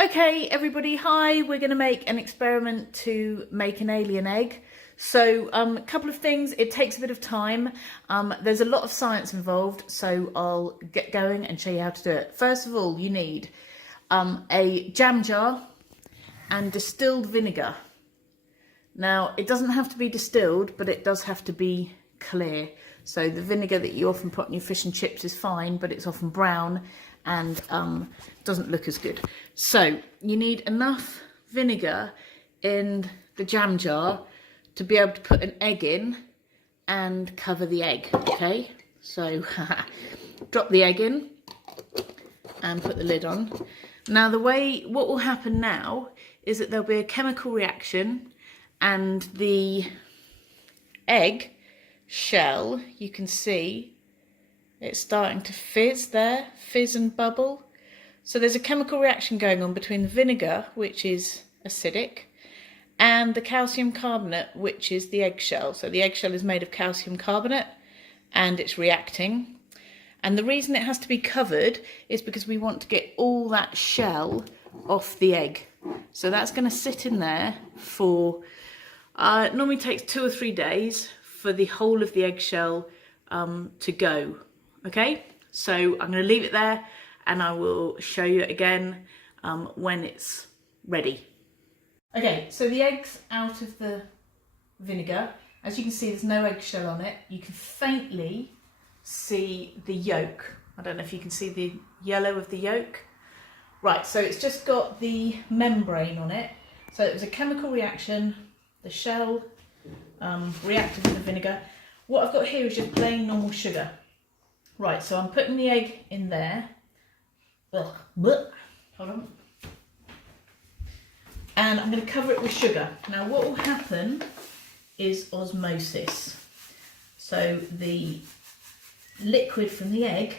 Okay, everybody, hi. We're going to make an experiment to make an alien egg. So a couple of things. It takes a bit of time. There's a lot of science involved, so I'll get going and show you how to do it. First of all, you need a jam jar and distilled vinegar. Now, it doesn't have to be distilled, but it does have to be clear. So the vinegar that you often put in your fish and chips is fine, but it's often brown and doesn't look as good. So you need enough vinegar in the jam jar to be able to put an egg in and cover the egg, okay? So drop the egg in and put the lid on. Now what will happen now is that there'll be a chemical reaction and the egg shell, you can see it's starting to fizz there, fizz and bubble. So there's a chemical reaction going on between the vinegar, which is acidic, and the calcium carbonate, which is the eggshell. So the eggshell is made of calcium carbonate and it's reacting. And the reason it has to be covered is because we want to get all that shell off the egg. So that's going to sit in there for, it normally takes 2 or 3 days for the whole of the eggshell to go. Okay, so I'm going to leave it there and I will show you it again when it's ready. Okay, so the egg's out of the vinegar. As you can see, there's no eggshell on it. You can faintly see the yolk. I don't know if you can see the yellow of the yolk. Right, so it's just got the membrane on it. So it was a chemical reaction. The shell reacted with the vinegar. What I've got here is just plain normal sugar. Right, so I'm putting the egg in there. Ugh, hold on. And I'm going to cover it with sugar. Now what will happen is osmosis. So the liquid from the egg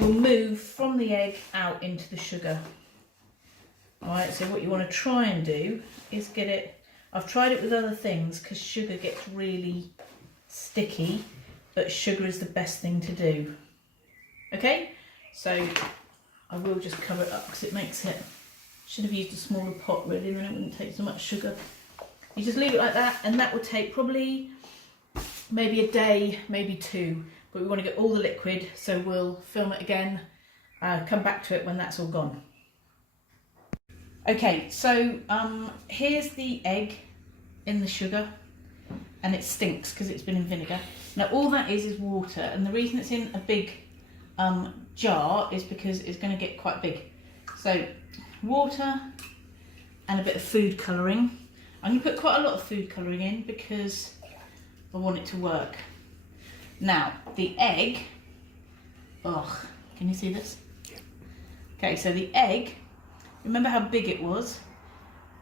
will move from the egg out into the sugar. Alright, so what you want to try and do is get it, I've tried it with other things because sugar gets really sticky, but sugar is the best thing to do. Okay, so I will just cover it up because it makes it, should have used a smaller pot really, then it wouldn't take so much sugar. You just leave it like that and that will take probably maybe a day, maybe 2, but we want to get all the liquid, so we'll film it again, come back to it when that's all gone. Okay, so here's the egg in the sugar and it stinks because it's been in vinegar. Now all that is water, and the reason it's in a big jar is because it's going to get quite big. So water and a bit of food colouring. I'm going to put quite a lot of food colouring in because I want it to work. Now the egg, oh, can you see this? Okay, so the egg, remember how big it was?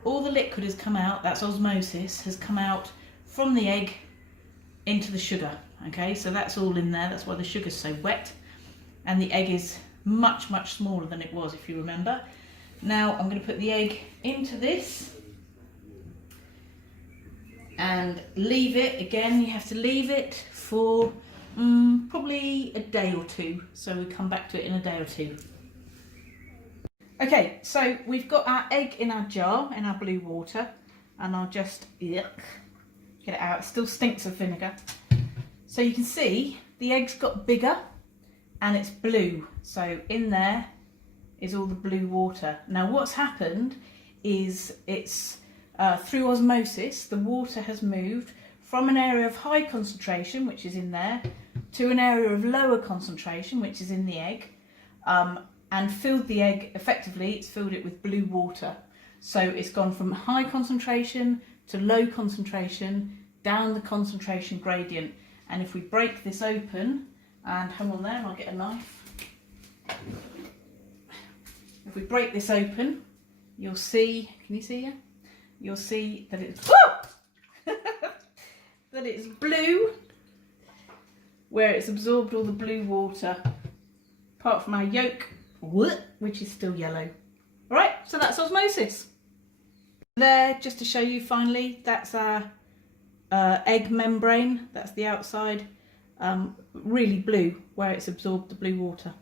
All the liquid has come out, that's osmosis, has come out from the egg into the sugar. Okay, so that's all in there, that's why the sugar's so wet. And the egg is much, much smaller than it was, if you remember. Now I'm going to put the egg into this and leave it. Again, you have to leave it for probably a day or 2. So we come back to it in a day or 2. Okay, so we've got our egg in our jar, in our blue water, and I'll just get it out. It still stinks of vinegar. So you can see the egg's got bigger and it's blue. So in there is all the blue water. Now what's happened is it's through osmosis, the water has moved from an area of high concentration, which is in there, to an area of lower concentration, which is in the egg, and filled the egg, effectively it's filled it with blue water. So it's gone from high concentration to low concentration, down the concentration gradient. And if we break this open, and hang on there, I'll get a knife. If we break this open, you'll see, can you see here? You'll see that it's, that it's blue, where it's absorbed all the blue water, apart from our yolk, which is still yellow. Right, so that's osmosis. There, just to show you finally, that's our egg membrane, that's the outside, really blue, where it's absorbed the blue water.